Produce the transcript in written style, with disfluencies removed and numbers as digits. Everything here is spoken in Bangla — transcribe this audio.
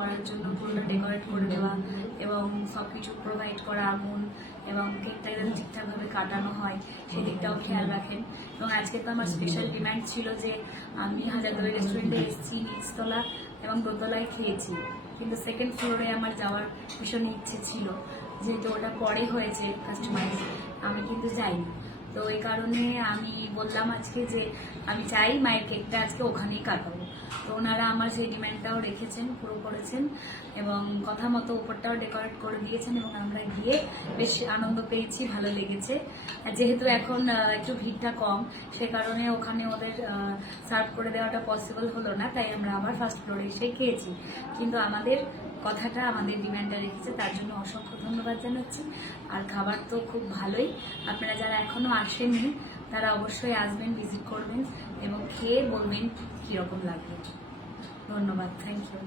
করার জন্য পুরোটা ডেকোরেট করে দেওয়া এবং সব কিছু প্রোভাইড করা, আগুন এবং কেকটা যাতে ঠিকঠাকভাবে কাটানো হয় সেদিকটাও খেয়াল রাখেন। এবং আজকে তো আমার স্পেশাল ডিমান্ড ছিল যে আমি হাজারদুয়ারি রেস্টুরেন্টে এসেছি, নিচতলা এবং দোতলায় খেয়েছি, কিন্তু সেকেন্ড ফ্লোরে আমার যাওয়ার ভীষণ ইচ্ছে ছিল, যেহেতু ওটা পরে হয়েছে কাস্টমাইজ, আমি কিন্তু যাইনি। তো এই কারণে আমি বললাম আজকে যে আমি চাই মায়ের কেকটা আজকে ওখানেই কাটাবো। তো ওনারা আমার সেই ডিমান্ডটাও রেখেছেন, পুরো করেছেন এবং কথা মতো উপরটাও ডেকোরেট করে দিয়েছেন এবং আমরা গিয়ে বেশ আনন্দ পেয়েছি, ভালো লেগেছে। যেহেতু এখন একটু ভিড়টা কম, সে কারণে ওখানে ওদের সার্ভ করে দেওয়াটা পসিবল হলো না, তাই আমরা আবার ফার্স্ট ফ্লোরে এসে খেয়েছি। কিন্তু আমাদের কথাটা, আমাদের ডিমান্ডটা রেখেছে, তার জন্য অসংখ্য ধন্যবাদ জানাচ্ছি। আর খাবার তো খুব ভালোই, আপনারা যারা এখনও আসেননি তারা অবশ্যই আসবেন, ভিজিট করবেন এবং খেয়ে বলবেন কীরকম লাগবে। ধন্যবাদ, থ্যাংক ইউ।